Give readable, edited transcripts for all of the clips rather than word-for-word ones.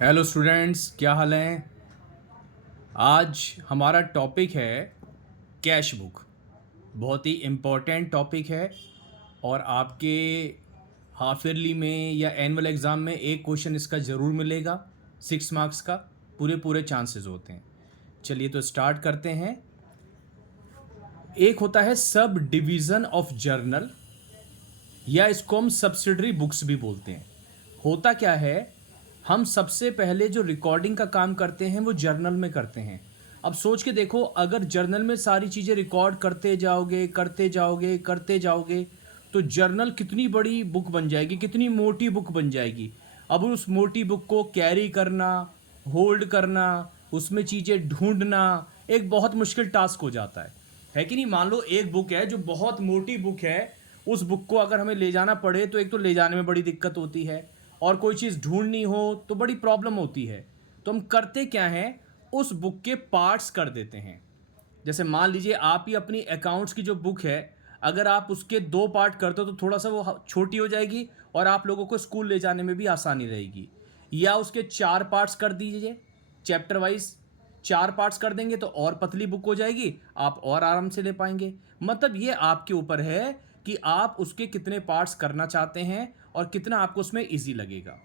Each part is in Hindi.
हेलो स्टूडेंट्स, क्या हाल है। आज हमारा टॉपिक है कैश बुक। बहुत ही इम्पोर्टेंट टॉपिक है और आपके हाफ ईयरली में या एनुअल एग्ज़ाम में एक क्वेश्चन इसका ज़रूर मिलेगा। 6 मार्क्स का पूरे पूरे चांसेस होते हैं। चलिए तो स्टार्ट करते हैं। एक होता है सब डिवीज़न ऑफ जर्नल, या इसको हम सब्सिडरी बुक्स भी बोलते हैं। होता क्या है, हम सबसे पहले जो रिकॉर्डिंग का काम करते हैं वो जर्नल में करते हैं। अब सोच के देखो, अगर जर्नल में सारी चीज़ें रिकॉर्ड करते जाओगे करते जाओगे करते जाओगे तो जर्नल कितनी बड़ी बुक बन जाएगी, कितनी मोटी बुक बन जाएगी। अब उस मोटी बुक को कैरी करना, होल्ड करना, उसमें चीज़ें ढूंढना एक बहुत मुश्किल टास्क हो जाता है कि नहीं। मान लो एक बुक है जो बहुत मोटी बुक है, उस बुक को अगर हमें ले जाना पड़े तो एक तो ले जाने में बड़ी दिक्कत होती है, और कोई चीज़ ढूंढनी हो तो बड़ी प्रॉब्लम होती है। तो हम करते क्या हैं, उस बुक के पार्ट्स कर देते हैं। जैसे मान लीजिए आप ही अपनी अकाउंट्स की जो बुक है, अगर आप उसके 2 पार्ट करते हो तो थोड़ा सा वो छोटी हो जाएगी और आप लोगों को स्कूल ले जाने में भी आसानी रहेगी। या उसके 4 पार्ट्स कर दीजिए, चैप्टर वाइज 4 पार्ट्स कर देंगे तो और पतली बुक हो जाएगी, आप और आराम से ले पाएंगे। मतलब ये आपके ऊपर है कि आप उसके कितने पार्ट्स करना चाहते हैं और कितना आपको उसमें ईजी लगेगा।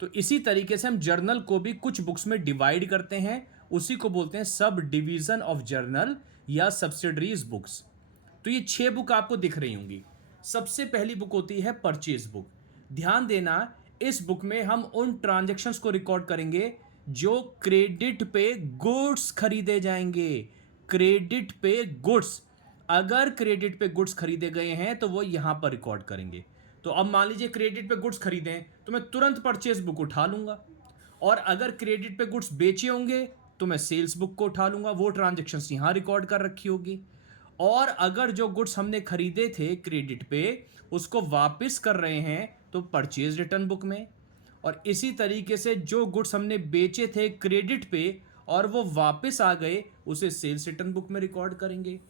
तो इसी तरीके से हम जर्नल को भी कुछ बुक्स में डिवाइड करते हैं, उसी को बोलते हैं सब डिवीजन ऑफ जर्नल या सब्सिडरीज बुक्स। तो ये 6 बुक आपको दिख रही होंगी। सबसे पहली बुक होती है परचेज बुक। ध्यान देना, इस बुक में हम उन ट्रांजैक्शंस को रिकॉर्ड करेंगे जो क्रेडिट पे गुड्स खरीदे जाएंगे। क्रेडिट पे गुड्स, अगर क्रेडिट पे गुड्स खरीदे गए हैं तो वो यहां पर रिकॉर्ड करेंगे। तो अब मान लीजिए क्रेडिट पे गुड्स खरीदे हैं तो मैं तुरंत परचेज बुक उठा लूंगा, और अगर क्रेडिट पे गुड्स बेचे होंगे तो मैं सेल्स बुक को उठा लूंगा, वो ट्रांजेक्शन्स यहां रिकॉर्ड कर रखी होगी। और अगर जो गुड्स हमने खरीदे थे क्रेडिट पे उसको वापस कर रहे हैं तो परचेज रिटर्न बुक में। और इसी तरीके से जो गुड्स हमने बेचे थे क्रेडिट पे और वो वापस आ गए उसे सेल्स रिटर्न बुक में रिकॉर्ड करेंगे।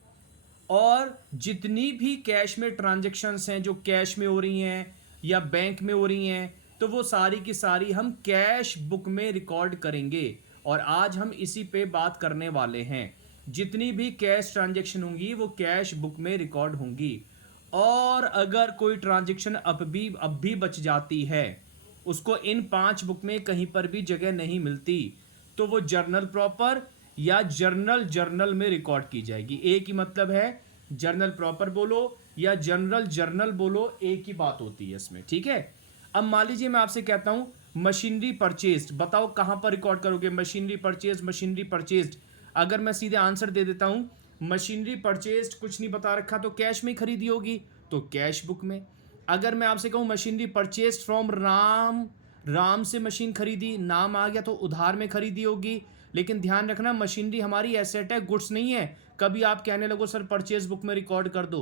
और जितनी भी कैश में ट्रांजैक्शंस हैं जो कैश में हो रही हैं या बैंक में हो रही हैं तो वो सारी की सारी हम कैश बुक में रिकॉर्ड करेंगे। और आज हम इसी पे बात करने वाले हैं। जितनी भी कैश ट्रांजैक्शन होंगी वो कैश बुक में रिकॉर्ड होंगी। और अगर कोई ट्रांजैक्शन अब भी बच जाती है, उसको इन 5 बुक में कहीं पर भी जगह नहीं मिलती, तो वो जर्नल प्रॉपर या जर्नल जर्नल में रिकॉर्ड की जाएगी। एक ही मतलब है, जर्नल प्रॉपर बोलो या जनरल जर्नल बोलो, एक ही बात होती है इसमें, ठीक है। अब मान लीजिए मैं आपसे कहता हूं मशीनरी परचेज्ड, बताओ कहां पर रिकॉर्ड करोगे मशीनरी परचेज, मशीनरी परचेज्ड। अगर मैं सीधे आंसर दे देता हूं मशीनरी परचेज्ड, कुछ नहीं बता रखा तो कैश में खरीदी होगी तो कैश बुक में। अगर मैं आपसे कहूं machinery purchased from Ram, Ram से मशीन खरीदी, नाम आ गया तो उधार में खरीदी होगी। लेकिन ध्यान रखना मशीनरी हमारी एसेट है, गुड्स नहीं है। कभी आप कहने लगो सर परचेज बुक में रिकॉर्ड कर दो,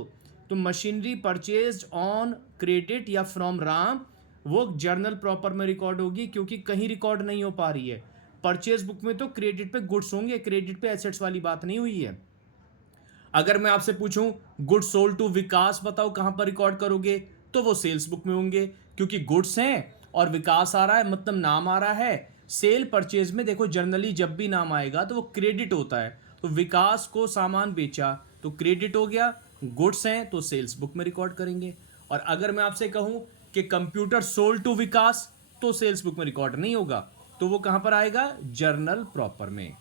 तो मशीनरी परचेज्ड ऑन क्रेडिट या फ्रॉम राम वो जर्नल प्रॉपर में रिकॉर्ड होगी, क्योंकि कहीं रिकॉर्ड नहीं हो पा रही है। परचेज बुक में तो क्रेडिट पे गुड्स होंगे, क्रेडिट पे एसेट्स वाली बात नहीं हुई है। अगर मैं आपसे पूछूं गुड्स सोल्ड टू विकास, बताओ कहां पर रिकॉर्ड करोगे, तो वो सेल्स बुक में होंगे, क्योंकि गुड्स हैं और विकास आ रहा है मतलब नाम आ रहा है। सेल परचेज में देखो जनरली जब भी नाम आएगा तो वो क्रेडिट होता है, तो विकास को सामान बेचा तो क्रेडिट हो गया, गुड्स हैं तो सेल्स बुक में रिकॉर्ड करेंगे। और अगर मैं आपसे कहूं कि कंप्यूटर सोल्ड टू विकास, तो सेल्स बुक में रिकॉर्ड नहीं होगा, तो वो कहां पर आएगा, जर्नल प्रॉपर में।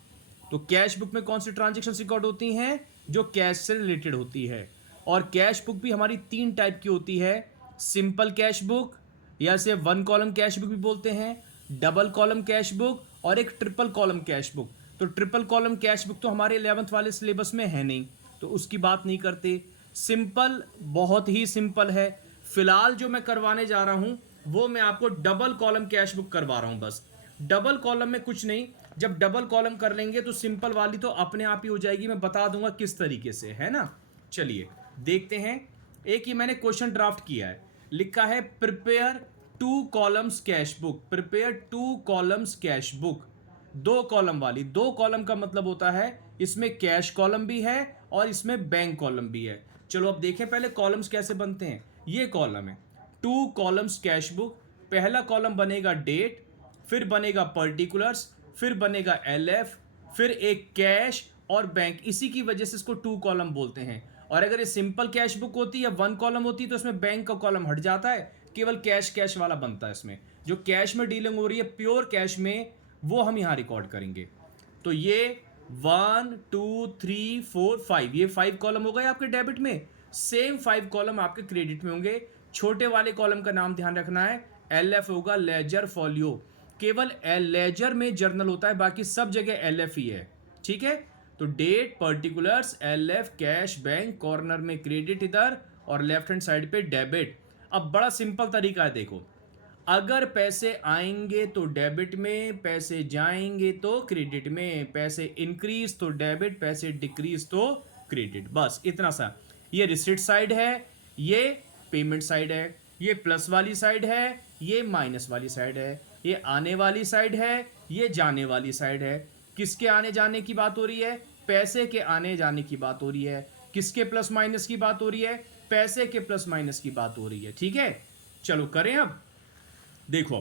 तो कैश बुक में कौन सी ट्रांजेक्शन रिकॉर्ड होती हैं, जो कैश से रिलेटेड होती है। और कैश बुक भी हमारी 3 टाइप की होती है, सिंपल कैश बुक या इसे 1 कॉलम कैश बुक भी बोलते हैं, डबल कॉलम कैश बुक और एक ट्रिपल कॉलम कैश बुक। तो ट्रिपल कॉलम कैश बुक तो हमारे 11th वाले सिलेबस में है नहीं, तो उसकी बात नहीं करते। सिंपल बहुत ही सिंपल है। फिलहाल जो मैं करवाने जा रहा हूं वो मैं आपको डबल कॉलम कैश बुक करवा रहा हूं बस। डबल कॉलम में कुछ नहीं, जब डबल कॉलम कर लेंगे तो सिंपल वाली तो अपने आप ही हो जाएगी, मैं बता दूंगा किस तरीके से, है ना। चलिए देखते हैं। एक ही मैंने क्वेश्चन ड्राफ्ट किया है, लिखा है prepare 2 columns cash book, prepare 2 columns cash book. 2 column वाली, 2 कॉलम का मतलब होता है इसमें कैश कॉलम भी है और इसमें बैंक कॉलम भी है। चलो अब देखें पहले कॉलम्स कैसे बनते हैं। ये कॉलम है 2 कॉलम्स कैश बुक, पहला कॉलम बनेगा डेट, फिर बनेगा पर्टिकुलर्स, फिर बनेगा LF, फिर एक कैश और बैंक। इसी की वजह से इसको 2 कॉलम बोलते हैं। और अगर ये सिंपल कैश बुक होती या 1 कॉलम होती तो इसमें बैंक का कॉलम हट जाता है, केवल कैश कैश वाला बनता है। इसमें जो कैश में डीलिंग हो रही है प्योर कैश में, वो हम यहाँ रिकॉर्ड करेंगे। तो ये 1 2 3 4 5, ये 5 कॉलम हो गए आपके डेबिट में। सेम 5 कॉलम आपके क्रेडिट में होंगे। छोटे वाले कॉलम का नाम ध्यान रखना है, LF होगा, लेजर फॉलियो। केवल लेजर में जर्नल होता है, बाकी सब जगह LF ही है। ठीक है, तो date, particulars, LF, cash, bank, corner में क्रेडिट इधर और लेफ्ट हैंड साइड पे डेबिट। अब बड़ा सिंपल तरीका है, देखो, अगर पैसे आएंगे तो डेबिट में, पैसे जाएंगे तो क्रेडिट में, पैसे इंक्रीज तो डेबिट, पैसे डिक्रीज तो क्रेडिट। बस इतना सा। ये रिसिट साइड है, ये पेमेंट साइड है, ये प्लस वाली साइड है, ये माइनस वाली साइड है, ये आने वाली साइड है, ये जाने वाली साइड है। किसके आने जाने की बात हो रही है? पैसे के आने जाने की बात हो रही है। किसके प्लस माइनस की बात हो रही है? पैसे के प्लस माइनस की बात हो रही है। ठीक है, चलो करें। अब देखो,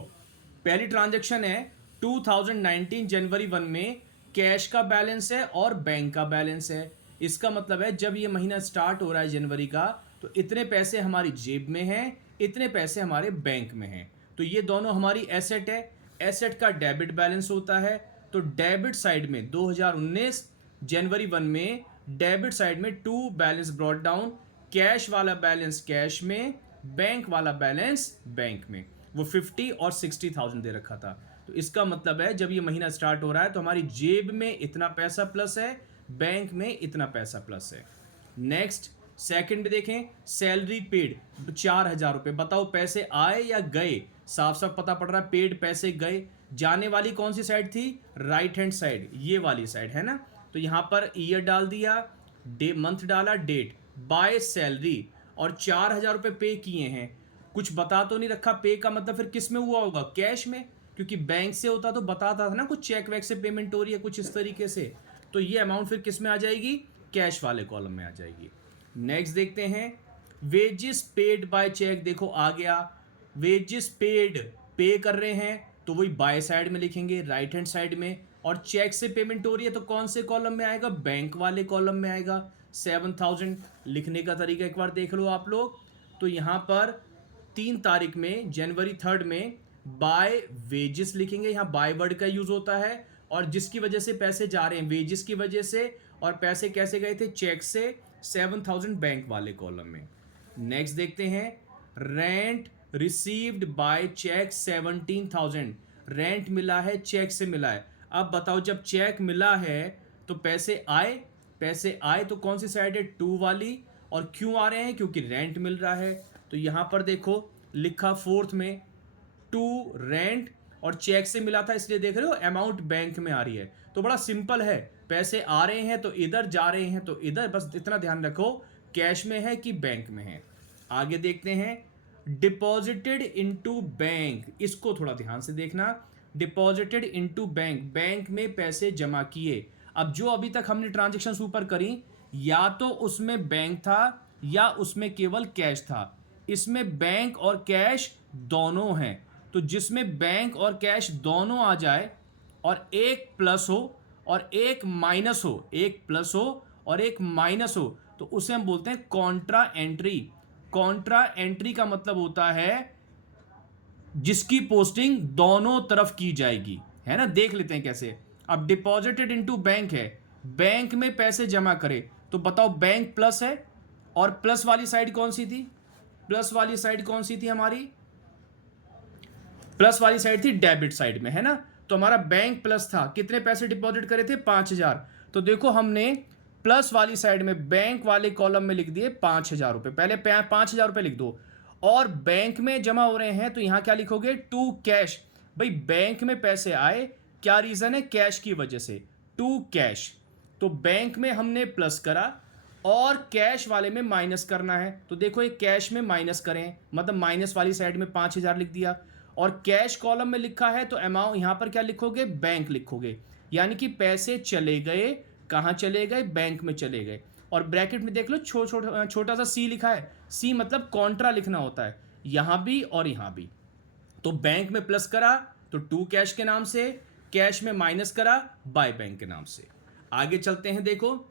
पहली ट्रांजैक्शन है 2019 जनवरी 1 में कैश का बैलेंस है और बैंक का बैलेंस है। इसका मतलब है जब ये महीना स्टार्ट हो रहा है जनवरी का, तो इतने पैसे हमारी जेब में हैं, इतने पैसे हमारे बैंक में हैं। तो ये दोनों हमारी एसेट है। एसेट का डेबिट बैलेंस होता है। तो डेबिट साइड में 2019 जनवरी 1 में डेबिट साइड में 2 बैलेंस ब्रॉट डाउन, कैश वाला बैलेंस कैश में, बैंक वाला बैलेंस बैंक में। वो 50 और 60,000 दे रखा था। तो इसका मतलब है जब ये महीना स्टार्ट हो रहा है तो हमारी जेब में इतना पैसा प्लस है, बैंक में इतना पैसा प्लस है। नेक्स्ट सेकंड में देखें, सैलरी पेड 4,000 रुपये। बताओ पैसे आए या गए? साफ साफ पता पड़ रहा है, पेड पैसे गए। जाने वाली कौन सी साइड थी? राइट हैंड साइड, ये वाली साइड है ना। तो यहाँ पर ईयर डाल दिया, डे मंथ डाला, डेट, बाय सैलरी, और 4,000 रुपये पे किए हैं। कुछ बता तो नहीं रखा, पे का मतलब फिर किस में हुआ होगा? कैश में, क्योंकि बैंक से होता तो बताता था ना, कुछ चेक वैक से पेमेंट हो रही है कुछ इस तरीके से। तो ये अमाउंट फिर किस में आ जाएगी? कैश वाले कॉलम में आ जाएगी। नेक्स्ट देखते हैं, वेजेस पेड बाय चेक। देखो आ गया, वेजेस पेड, पे कर रहे हैं तो वही बाय साइड में लिखेंगे, राइट हैंड साइड में। और चेक से पेमेंट हो रही है तो कौन से कॉलम में आएगा? बैंक वाले कॉलम में आएगा। 7,000 लिखने का तरीका एक बार देख लो आप लोग। तो यहाँ पर 3 तारीख में जनवरी 3 में बाय वेजेस लिखेंगे। यहाँ बाय वर्ड का यूज होता है, और जिसकी वजह से पैसे जा रहे हैं वेजेस की वजह से, और पैसे कैसे गए थे? चेक से। 7,000 बैंक वाले कॉलम में। नेक्स्ट देखते हैं, rent received by cheque 17,000। Rent मिला है, चेक से मिला है। अब बताओ, जब चेक मिला है तो पैसे आए, पैसे आए तो कौन सी साइड है? 2 वाली। और क्यों आ रहे हैं? क्योंकि रेंट मिल रहा है। तो यहाँ पर देखो लिखा 4th में 2 रेंट, और चेक से मिला था इसलिए देख रहे हो अमाउंट बैंक में आ रही है। तो बड़ा सिंपल है, पैसे आ रहे हैं तो इधर, जा रहे हैं तो इधर, बस इतना ध्यान रखो कैश में है कि बैंक में है। आगे देखते हैं, डिपॉजिटेड इनटू बैंक। इसको थोड़ा ध्यान से देखना, डिपॉजिटेड इनटू बैंक, बैंक में पैसे जमा किए। अब जो अभी तक हमने ट्रांजेक्शन ऊपर करी, या तो उसमें बैंक था या उसमें केवल कैश था। इसमें बैंक और कैश दोनों हैं। तो जिसमें बैंक और कैश दोनों आ जाए और एक प्लस हो और एक माइनस हो, एक प्लस हो और एक माइनस हो, तो उसे हम बोलते हैं कॉन्ट्रा एंट्री। कॉन्ट्रा एंट्री का मतलब होता है जिसकी पोस्टिंग दोनों तरफ की जाएगी, है ना। देख लेते हैं कैसे। अब डिपॉजिटेड इनटू बैंक है, बैंक में पैसे जमा करे। तो बताओ बैंक प्लस है, और प्लस वाली साइड कौन सी थी? प्लस वाली साइड कौन सी थी हमारी? प्लस वाली साइड थी डेबिट साइड में, है ना। तो हमारा बैंक प्लस था, कितने पैसे डिपॉजिट करे थे? 5,000। तो देखो हमने प्लस वाली साइड में बैंक वाले कॉलम में लिख दिए 5,000 रुपए। पहले 5,000 रुपए लिख दो, और बैंक में जमा हो रहे हैं तो यहां क्या लिखोगे? To cash. भाई बैंक में पैसे आए, क्या रीजन है? कैश की वजह से, टू कैश। तो बैंक में हमने प्लस करा और कैश वाले में माइनस करना है। तो देखो ये कैश में माइनस करें, मतलब माइनस वाली साइड में 5,000 लिख दिया, और कैश कॉलम में लिखा है तो अमाउंट यहां पर क्या लिखोगे? बैंक लिखोगे। यानी कि पैसे चले गए, कहां चले गए? बैंक में चले गए। और ब्रैकेट में देख लो छोटा सा सी लिखा है। सी मतलब कॉन्ट्रा लिखना होता है, यहां भी और यहां भी। तो बैंक में प्लस करा तो टू कैश के नाम से, कैश में माइनस करा बाय बैंक के नाम से। आगे चलते हैं, देखो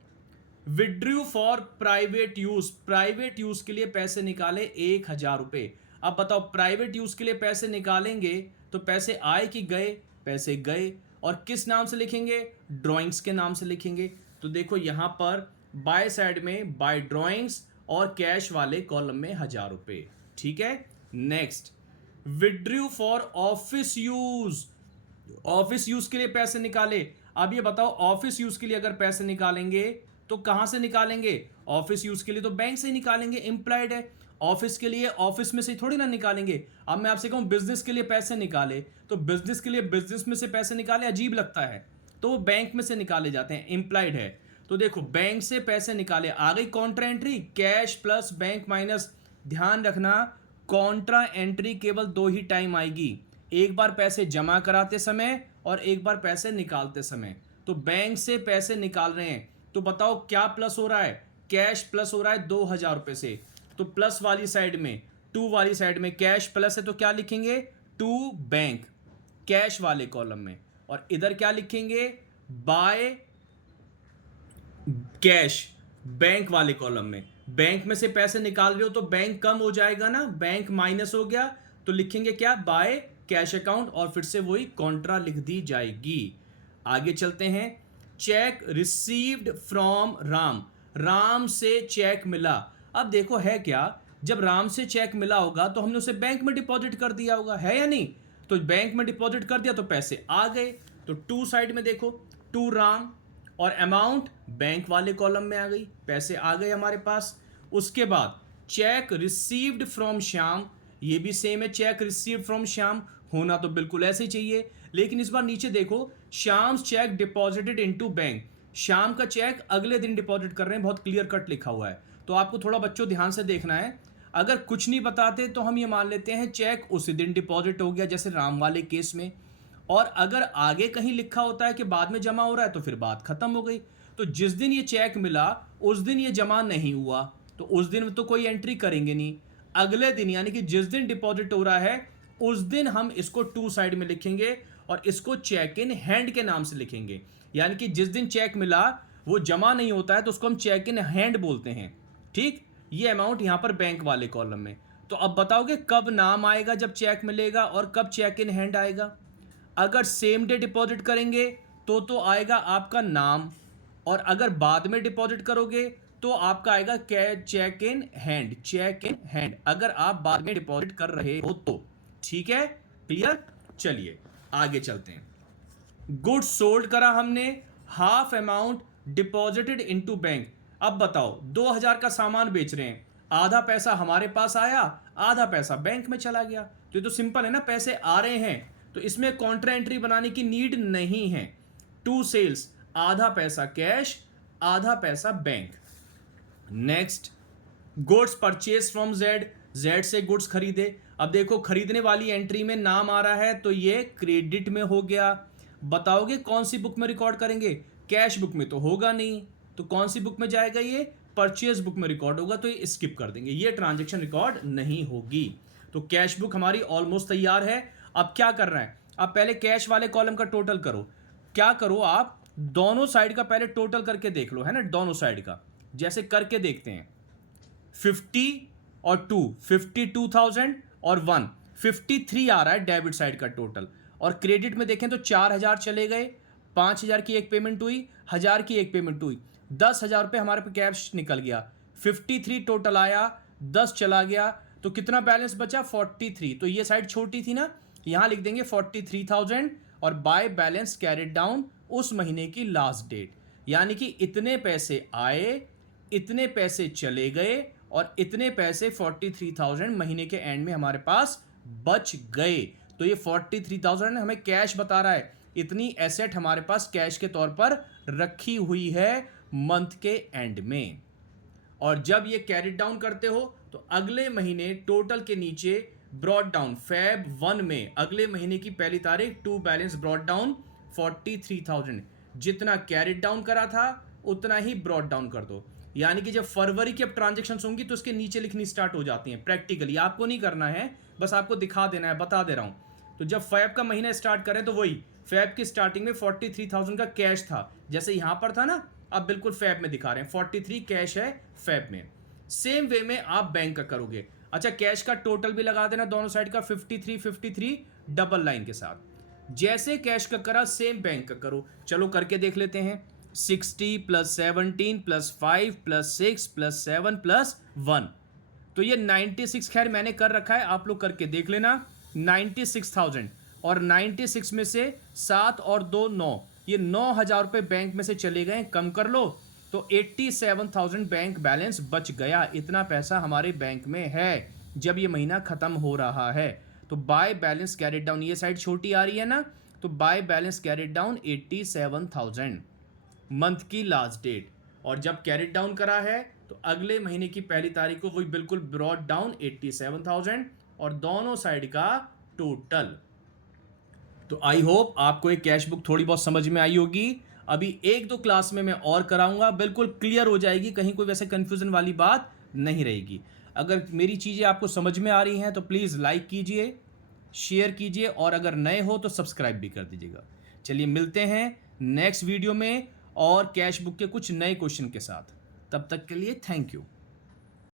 withdrew for private use, private use के लिए पैसे निकाले 1,000 रुपए। अब बताओ प्राइवेट यूज के लिए पैसे निकालेंगे तो पैसे आए कि गए? पैसे गए। और किस नाम से लिखेंगे? ड्राइंग्स के नाम से लिखेंगे। तो देखो यहां पर बाय साइड में बाय ड्राइंग्स और कैश वाले कॉलम में 1,000 रुपए। ठीक है। Next, withdrew for office use, office use के लिए पैसे निकाले। अब ये बताओ ऑफिस यूज के लिए अगर पैसे निकालेंगे तो कहां से निकालेंगे? ऑफिस यूज के लिए तो बैंक से ही निकालेंगे, इंप्लाइड है। ऑफिस के लिए ऑफिस में से थोड़ी ना निकालेंगे। अब मैं आपसे कहूं बिजनेस के लिए पैसे निकाले, तो बिजनेस के लिए बिजनेस में से पैसे निकाले अजीब लगता है, तो वो बैंक में से निकाले जाते हैं, इंप्लाइड है। तो देखो बैंक से पैसे निकाले, आ गई Contra entry, cash plus bank minus. ध्यान रखना कॉन्ट्रा एंट्री केवल दो ही टाइम आएगी, एक बार पैसे जमा कराते समय और एक बार पैसे निकालते समय। तो बैंक से पैसे निकाल रहे हैं तो बताओ क्या प्लस हो रहा है? कैश प्लस हो रहा है 2,000 रुपए से। तो प्लस वाली साइड में, टू वाली साइड में कैश प्लस है तो क्या लिखेंगे? टू बैंक, कैश वाले कॉलम में। और इधर क्या लिखेंगे? बाय कैश, बैंक वाले कॉलम में। बैंक में से पैसे निकाल रहे हो तो बैंक कम हो जाएगा ना, बैंक माइनस हो गया, तो लिखेंगे क्या? बाय कैश अकाउंट, और फिर से वही कॉन्ट्रा लिख दी जाएगी। आगे चलते हैं, check received from Ram, Ram से चेक मिला। अब देखो है क्या, जब राम से चेक मिला होगा तो हमने उसे बैंक में डिपॉजिट कर दिया होगा, है या नहीं? तो बैंक में डिपॉजिट कर दिया तो पैसे आ गए। तो टू साइड में देखो, टू राम, और अमाउंट बैंक वाले कॉलम में आ गई, पैसे आ गए हमारे पास। उसके बाद चेक रिसीव्ड फ्रॉम श्याम, ये भी सेम है, चेक रिसीव्ड फ्रॉम श्याम, होना तो बिल्कुल ऐसे ही चाहिए। लेकिन इस बार नीचे देखो, Shyam check deposited into bank, Shyam का चेक अगले दिन डिपॉजिट कर रहे हैं, बहुत क्लियर कट लिखा हुआ है। तो आपको थोड़ा बच्चों ध्यान से देखना है। अगर कुछ नहीं बताते तो हम ये मान लेते हैं चेक उसी दिन डिपॉजिट हो गया, जैसे राम वाले केस में। और अगर आगे कहीं लिखा होता है कि बाद में जमा हो रहा है तो फिर बात खत्म हो गई। तो जिस दिन ये चेक मिला उस दिन ये जमा नहीं हुआ, तो उस दिन तो कोई एंट्री करेंगे नहीं। अगले दिन यानी कि जिस दिन डिपॉजिट हो रहा है उस दिन हम इसको टू साइड में लिखेंगे और इसको चेक इन हैंड के नाम से लिखेंगे। यानी कि जिस दिन चेक मिला वो जमा नहीं होता है तो उसको हम चेक इन हैंड बोलते हैं। ठीक, ये अमाउंट यहां पर बैंक वाले कॉलम में। तो अब बताओगे कब नाम आएगा जब चेक मिलेगा और कब चेक इन हैंड आएगा? अगर सेम डे डिपॉजिट करेंगे तो आएगा आपका नाम, और अगर बाद में डिपॉजिट करोगे तो आपका आएगा cheque in hand, cheque in hand, अगर आप बाद में डिपॉजिट कर रहे हो तो। ठीक है, क्लियर? चलिए आगे चलते हैं। गुड्स सोल्ड करा हमने, half amount deposited into bank. अब बताओ 2,000 का सामान बेच रहे हैं, आधा पैसा हमारे पास आया, आधा पैसा बैंक में चला गया। तो ये तो सिंपल है ना, पैसे आ रहे हैं तो इसमें कॉन्ट्रा एंट्री बनाने की नीड नहीं है। टू सेल्स, आधा पैसा कैश, आधा पैसा bank. Next, goods purchase from Z, Z से गुड्स खरीदे। अब देखो खरीदने वाली एंट्री में नाम आ रहा है तो ये क्रेडिट में हो गया। बताओगे कौन सी बुक में रिकॉर्ड करेंगे? कैश बुक में तो होगा नहीं, तो कौन सी बुक में जाएगा? ये परचेज बुक में रिकॉर्ड होगा, तो ये स्किप कर देंगे, ये ट्रांजेक्शन रिकॉर्ड नहीं होगी। तो कैश बुक हमारी ऑलमोस्ट तैयार है। अब क्या कर रहे हैं? अब पहले कैश वाले कॉलम का टोटल करो। क्या करो, आप दोनों साइड का पहले टोटल करके देख लो, है ना, दोनों साइड का। जैसे करके देखते हैं, 50 और 2, 52,000 और 1, 53 आ रहा है डेबिट साइड का टोटल। और क्रेडिट में देखें तो 4,000 चले गए, 5,000 की एक पेमेंट हुई, 1,000 की एक पेमेंट हुई, 10,000 रुपये हमारे पे कैश निकल गया। 53 टोटल आया, 10 चला गया, तो कितना बैलेंस बचा? 43। तो ये साइड छोटी थी ना, यहां लिख देंगे 43,000 और बाय बैलेंस कैरिड डाउन उस महीने की लास्ट डेट। यानी कि इतने पैसे आए, इतने पैसे चले गए और इतने पैसे 43,000 महीने के एंड में हमारे पास बच गए। तो ये 43,000 हमें कैश बता रहा है, इतनी एसेट हमारे पास कैश के तौर पर रखी हुई है मंथ के एंड में। और जब ये कैरिड डाउन करते हो तो अगले महीने टोटल के नीचे ब्रॉड डाउन, फेब 1 में अगले महीने की पहली तारीख, टू बैलेंस ब्रॉड डाउन 43,000। जितना कैरिड डाउन करा था उतना ही ब्रॉड डाउन कर दो। यानी कि जब फरवरी की अब ट्रांजेक्शन होंगी तो उसके नीचे लिखनी स्टार्ट हो जाती हैं। प्रैक्टिकली आपको नहीं करना है, बस आपको दिखा देना है, बता दे रहा हूं। तो जब फैब का महीना स्टार्ट करें तो वही फैब की स्टार्टिंग में 43,000 का कैश था, जैसे यहाँ पर था ना, अब बिल्कुल फैब में दिखा रहे हैं 43 कैश है फैब में। सेम वे में आप बैंक का करोगे। अच्छा, कैश का टोटल भी लगा देना दोनों साइड का 53 डबल लाइन के साथ। जैसे कैश का करा सेम बैंक का करो। चलो करके देख लेते हैं। 60 + 17 + 5 + 6 + 7 + 1, तो ये 96 खैर मैंने कर रखा है, आप लोग करके देख लेना। 96,000 और 96 में से 7 और 2 9, ये 9,000 रुपये बैंक में से चले गए, कम कर लो तो 87,000 बैंक बैलेंस बच गया। इतना पैसा हमारे बैंक में है जब ये महीना ख़त्म हो रहा है। तो बाय बैलेंस कैरिड डाउन, ये साइड छोटी आ रही है ना, तो by balance carried down 87,000 month की लास्ट डेट। और जब कैरिड डाउन करा है तो अगले महीने की पहली तारीख को वही बिल्कुल ब्रॉड डाउन 87,000 और दोनों साइड का टोटल। तो आई होप आपको एक कैश बुक थोड़ी बहुत समझ में आई होगी। अभी 1-2 क्लास में मैं और कराऊंगा, बिल्कुल क्लियर हो जाएगी, कहीं कोई वैसे कंफ्यूजन वाली बात नहीं रहेगी। अगर मेरी चीज़ें आपको समझ में आ रही हैं तो प्लीज़ लाइक कीजिए, शेयर कीजिए और अगर नए हो तो सब्सक्राइब भी कर दीजिएगा। चलिए मिलते हैं नेक्स्ट वीडियो में और कैश बुक के कुछ नए क्वेश्चन के साथ। तब तक के लिए थैंक यू।